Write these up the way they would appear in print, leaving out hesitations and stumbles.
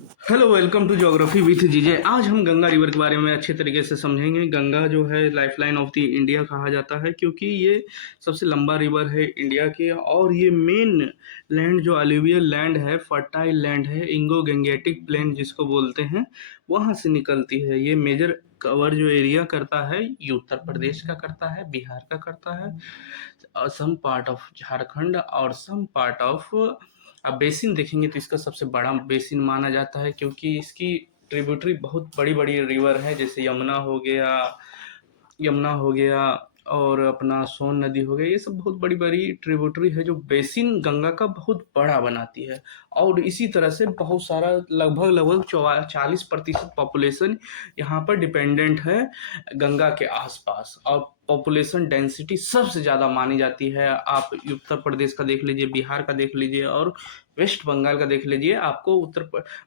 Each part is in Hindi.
Hello, welcome to geography with GJ. आज हम गंगा रिवर के बारे में अच्छे तरीके से समझेंगे। गंगा जो है लाइफलाइन ऑफ द इंडिया कहा जाता है, क्योंकि ये सबसे लंबा रिवर है इंडिया के, और ये मेन लैंड जो अलुवियल लैंड है, फर्टाइल लैंड है, इंगो गंगेटिक प्लेन जिसको बोलते हैं, वहाँ से निकलती है। ये मेजर कवर जो एरिया करता है, ये उत्तर प्रदेश का करता है, बिहार का करता है, सम पार्ट ऑफ झारखंड और सम पार्ट ऑफ। आप बेसिन देखेंगे तो इसका सबसे बड़ा बेसिन माना जाता है, क्योंकि इसकी ट्रिब्यूटरी बहुत बड़ी बड़ी रिवर है, जैसे यमुना हो गया और अपना सोन नदी हो गया। ये सब बहुत बड़ी बड़ी ट्रिब्यूटरी है जो बेसिन गंगा का बहुत बड़ा बनाती है। और इसी तरह से बहुत सारा लगभग लगभग 40% पॉपुलेशन यहाँ पर डिपेंडेंट है गंगा के आसपास, और पॉपुलेशन डेंसिटी सबसे ज़्यादा मानी जाती है। आप उत्तर प्रदेश का देख लीजिए, बिहार का देख लीजिए और वेस्ट बंगाल का देख लीजिए, आपको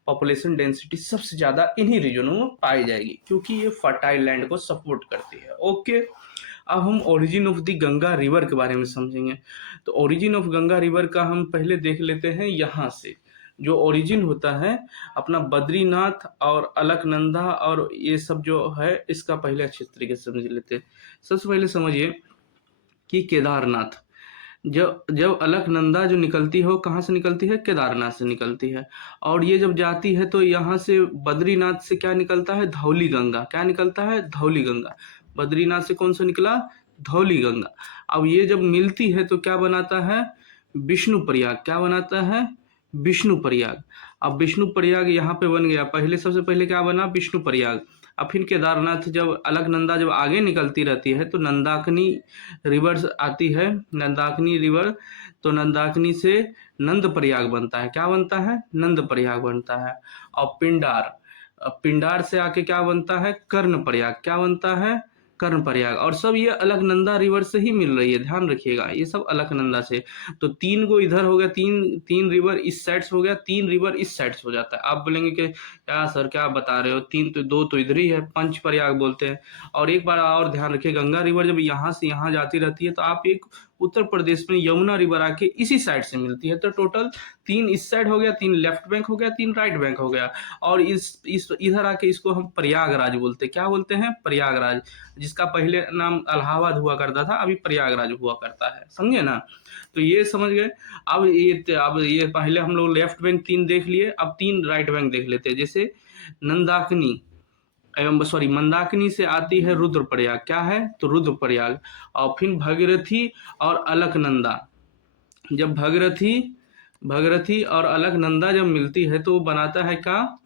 पॉपुलेशन डेंसिटी सबसे ज़्यादा इन्हीं रीजनों में पाई जाएगी, क्योंकि ये फर्टाइल लैंड को सपोर्ट करती है। ओके, अब हम origin of the Ganga river के बारे में समझेंगे। तो ओरिजिन ऑफ गंगा रिवर का हम पहले देख लेते हैं। यहाँ से जो ओरिजिन होता है अपना बद्रीनाथ और अलकनंदा और ये सब जो है, इसका पहले अच्छे तरीके से समझ लेते हैं। सबसे पहले समझिए कि केदारनाथ, जब जब अलकनंदा जो निकलती है वो कहाँ से निकलती है? केदारनाथ से निकलती है। और ये जब जाती है तो यहाँ से बद्रीनाथ से क्या निकलता है? धौली गंगा। क्या निकलता है? धौली गंगा। बद्रीनाथ से कौन सा निकला? धौली गंगा। अब ये जब मिलती है तो क्या बनाता है? विष्णु प्रयाग। क्या बनाता है? विष्णु प्रयाग। अब विष्णु प्रयाग यहाँ पे बन गया। पहले सबसे पहले क्या बना? विष्णु प्रयाग। अब फिर केदारनाथ, जब अलकनंदा जब आगे निकलती रहती है तो नंदाकिनी रिवर आती है, नंदाकिनी रिवर। तो नंदाकिनी से नंद प्रयाग बनता है। क्या बनता है? नंद प्रयाग बनता है। और पिंडार, अब पिंडार से आके क्या बनता है? कर्ण प्रयाग। क्या बनता है? कर्ण प्रयाग। और सब ये अलकनंदा रिवर से ही मिल रही है, ध्यान रखिएगा, ये सब अलकनंदा से। तो तीन को इधर हो गया, तीन तीन रिवर इस साइड से हो गया, तीन रिवर इस साइड से हो जाता है। आप बोलेंगे कि क्या सर क्या बता रहे हो, तीन तो दो तो इधर ही है, पंच प्रयाग बोलते हैं। और एक बार और ध्यान रखिए, गंगा रिवर जब यहाँ से यहाँ जाती रहती है तो आप एक उत्तर प्रदेश में यमुना रिवर आके इसी साइड से मिलती है। तो टोटल तीन इस साइड हो गया, तीन लेफ्ट बैंक हो गया, तीन राइट बैंक हो गया। और इस इधर आके इसको हम प्रयागराज बोलते हैं। क्या बोलते हैं? प्रयागराज, जिसका पहले नाम इलाहाबाद हुआ करता था, अभी प्रयागराज हुआ करता है। समझे ना? तो ये समझ गए। अब ये पहले हम लोग लेफ्ट बैंक तीन देख लिए, अब तीन राइट बैंक देख लेते हैं। जैसे नंदाकिनी एवं सॉरी मंदाकिनी से आती है रुद्रप्रयाग। क्या है? तो रुद्रप्रयाग। और फिर भगीरथी और अलकनंदा, जब भगीरथी और अलकनंदा जब मिलती है तो वो बनाता है क्या?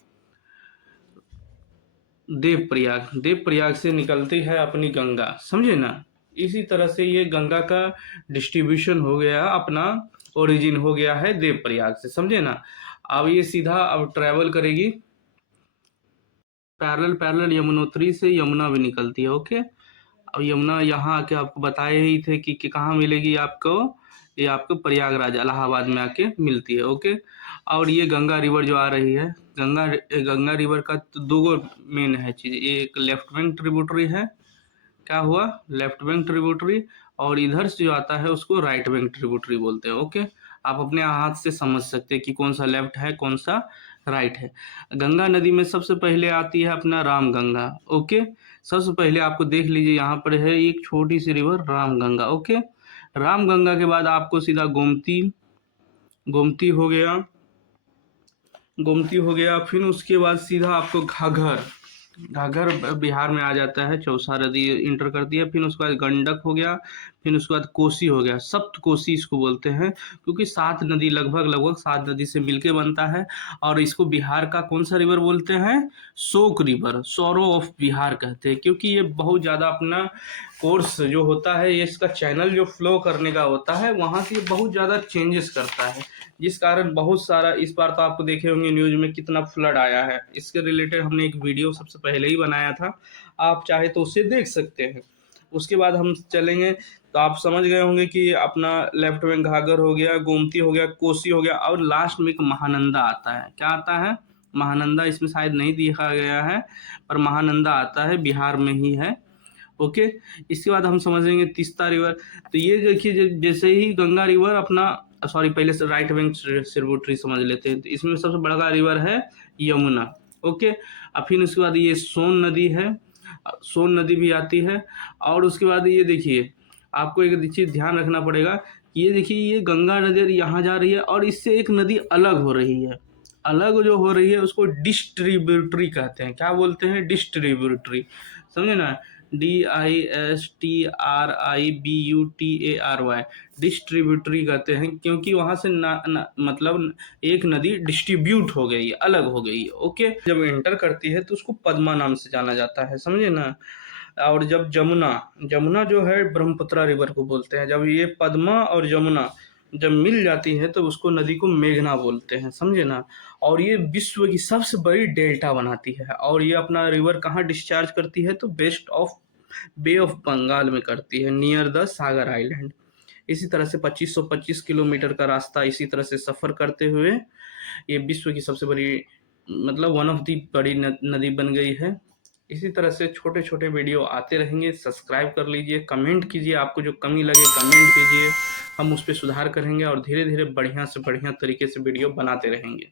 देवप्रयाग। देवप्रयाग से निकलती है अपनी गंगा। समझे ना? इसी तरह से ये गंगा का डिस्ट्रीब्यूशन हो गया, अपना ओरिजिन हो गया है देवप्रयाग से। समझे ना? अब ये सीधा अब ट्रैवल करेगी पैरेलल पैरेलल यमुनोत्री से, यमुना भी निकलती है। ओके, अब यमुना यहाँ आके आपको बताए ही थे कि कहाँ मिलेगी आपको, ये आपको प्रयागराज इलाहाबाद में आके मिलती है। ओके, और ये गंगा रिवर जो आ रही है, गंगा रिवर का तो दो गो मेन है चीज़। एक लेफ्ट बैंक ट्रिब्यूटरी है, क्या हुआ? Left bank tributary. और इधर से जो आता है उसको राइट बैंक ट्रिब्यूटरी बोलते हैं। ओके, आप अपने हाथ से समझ सकते हैं कि कौन सा लेफ्ट है कौन सा राइट है। गंगा नदी में सबसे पहले आती है अपना रामगंगा। ओके, सबसे पहले आपको देख लीजिए यहाँ पर है एक छोटी सी रिवर रामगंगा। ओके, रामगंगा के बाद आपको सीधा गोमती, गोमती हो गया, गोमती हो गया। फिर उसके बाद सीधा आपको घाघर, घाघर बिहार में आ जाता है, चौसा नदी इंटर करती है। फिर उसके बाद गंडक हो गया, फिर उसके बाद कोसी हो गया। सप्त कोसी इसको बोलते हैं, क्योंकि सात नदी लगभग लगभग सात नदी से मिलके बनता है। और इसको बिहार का कौन सा रिवर बोलते हैं? शोक रिवर, सौरो ऑफ बिहार कहते हैं, क्योंकि ये बहुत ज़्यादा अपना कोर्स जो होता है, ये इसका चैनल जो फ्लो करने का होता है वहाँ से बहुत ज़्यादा चेंजेस करता है, जिस कारण बहुत सारा, इस बार तो आपको देखे होंगे न्यूज़ में कितना फ्लड आया है। इसके रिलेटेड हमने एक वीडियो सबसे पहले ही बनाया था, आप चाहे तो उसे देख सकते हैं। उसके बाद हम चलेंगे तो आप समझ गए होंगे कि अपना लेफ्ट में घाघर हो गया, गोमती हो गया, कोसी हो गया, और लास्ट में एक महानंदा आता है। क्या आता है? महानंदा। इसमें शायद नहीं दिखा गया है, पर महानंदा आता है, बिहार में ही है। ओके, इसके बाद हम समझेंगे तीस्ता रिवर। तो ये देखिए, जैसे ही गंगा रिवर अपना सॉरी, पहले से राइट बैंक ट्रिब्यूटरी समझ लेते हैं। तो इसमें सबसे बड़ा रिवर है यमुना। ओके, और फिर उसके बाद ये सोन नदी है, सोन नदी भी आती है। और उसके बाद ये देखिए, आपको एक चीज़ ध्यान रखना पड़ेगा कि ये देखिए, ये गंगा नदी यहाँ जा रही है और इससे एक नदी अलग हो रही है। अलग जो हो रही है उसको डिस्ट्रीब्यूटरी कहते हैं। क्या बोलते हैं? डिस्ट्रीब्यूटरी, समझे ना? DISTRIBUTARY, डिस्ट्रीब्यूटरी कहते हैं, क्योंकि वहां से मतलब एक नदी डिस्ट्रीब्यूट हो गई, अलग हो गई। ओके, जब एंटर करती है तो उसको पद्मा नाम से जाना जाता है, समझे ना? और जब जमुना, जमुना जो है ब्रह्मपुत्र रिवर को बोलते हैं। जब ये पद्मा और जमुना जब मिल जाती है तो उसको नदी को मेघना बोलते हैं, समझे ना? और ये विश्व की सबसे बड़ी डेल्टा बनाती है। और ये अपना रिवर कहाँ डिस्चार्ज करती है? तो best of Bay of Bengal में करती है, नियर द सागर आइलैंड। इसी तरह से 2525 किलोमीटर का रास्ता इसी तरह से सफ़र करते हुए ये विश्व की सबसे बड़ी, मतलब वन ऑफ दी बड़ी नदी बन गई है। इसी तरह से छोटे छोटे वीडियो आते रहेंगे। सब्सक्राइब कर लीजिए, कमेंट कीजिए, आपको जो कमी लगे कमेंट कीजिए, हम उस पर सुधार करेंगे और धीरे धीरे बढ़िया से बढ़िया तरीके से वीडियो बनाते रहेंगे।